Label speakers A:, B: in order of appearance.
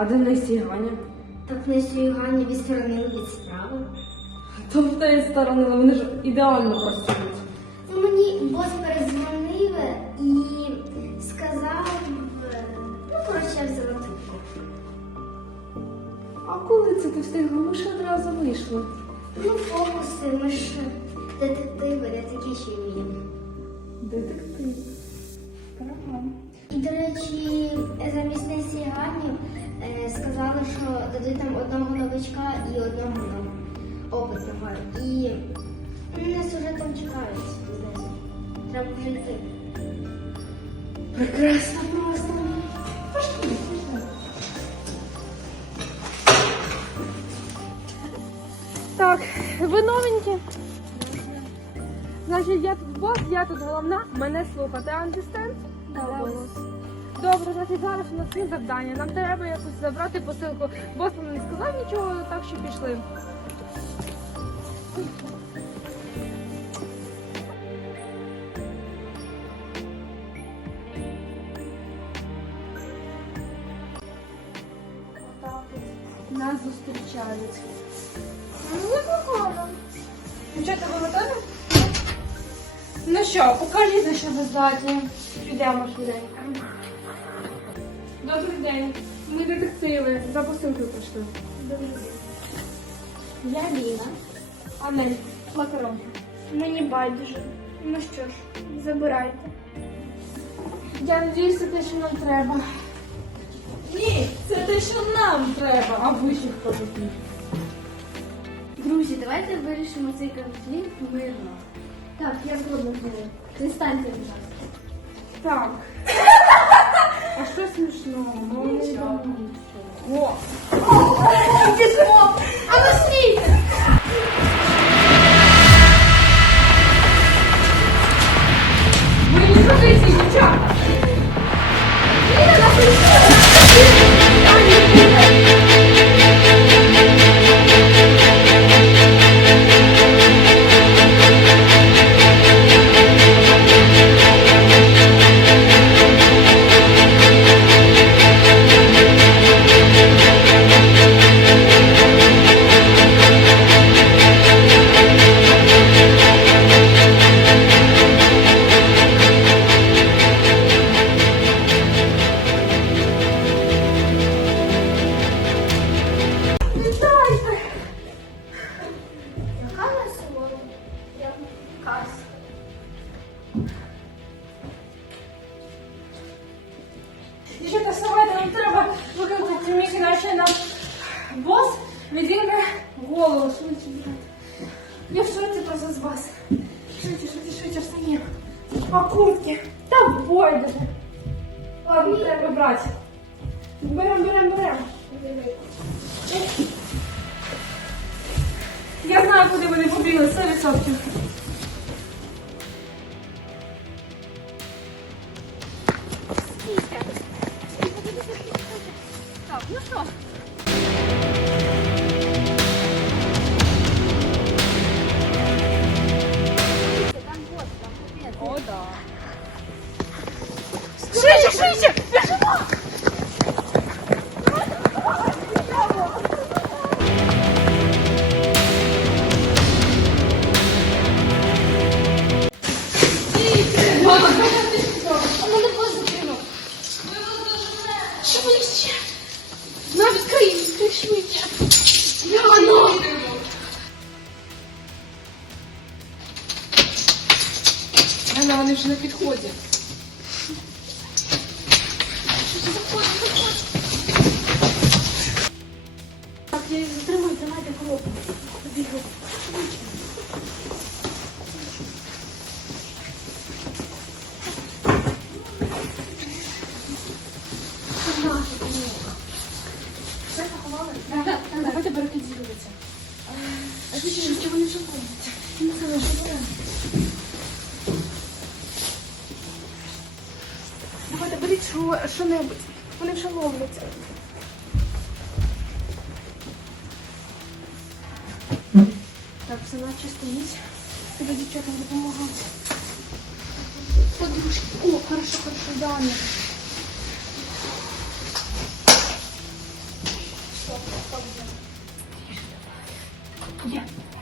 A: А де Несі Ганя?
B: Так Ганю відсторонили від справи.
A: Тобто і сторонили, вони ж ідеально працюють.
B: Ну, Мені бос перезвонив і сказав, ну, коротше, взяла трубку.
A: А коли це ти встигла? Ми ж одразу вийшли.
B: Ну, фокуси, ми ж детективи, де такі ще вміємо.
A: Детектив. Ага.
B: І, до речі, замість Несі і е, сказали, що дадуть там одного новичка і одного ну, опитного. І нас уже там чекають. Треба вже йти.
A: Прекрасно просто. Пошли, пошли. Так, ви новенькі. Значить, я тут бос, я тут головна, мене слухати. Understand? Добре, значить зараз у нас є завдання. Нам треба якось забрати посилку. Бос нам не сказав нічого, так що пішли. Нас зустрічають. Дівчата, ви готові? Ну що, покажіть, на що ви здатні. Підемо швиденько. Добрий день. Ми детективи. За посилкою прийшли.
B: Я Ліна.
A: Анель, макарон.
B: Мені байдуже. Ну що ж, забирайте.
A: Я надіюся, те, що нам треба. Ні, це те, що нам треба. А ви ще хто?
B: Друзі, давайте вирішимо цей конфлікт мирно. Так, я згодна з нею. Не станьте.
A: Так. А що смішного? Ну, нічого. О!
B: А ну
A: іначе нам бос відвінка голову. Швидше, дівчата. Я в шоці просто з вас. Швидше, швидше, швидше, встані. А куртки? Та бойде. Ладно, треба брати. Берем, берем, берем. Я знаю, куди вони побігли, 100%.
B: Швидше! На, відкрий, відкрий швидше. Ану!
A: Ганна, вони вже на підході.
B: Так, я їх затримую, тримайте коробку. Побігли.
A: Так, давайте перекиділися. А ти що, що вони роблять? Ну, це наше. Давайте беріть що, що-небудь. Вони вже ловляться. Так, все наче стоїть. Треба дівчатам допомагати. Подружки. О, хорошо, хорошо, Даня. 嗯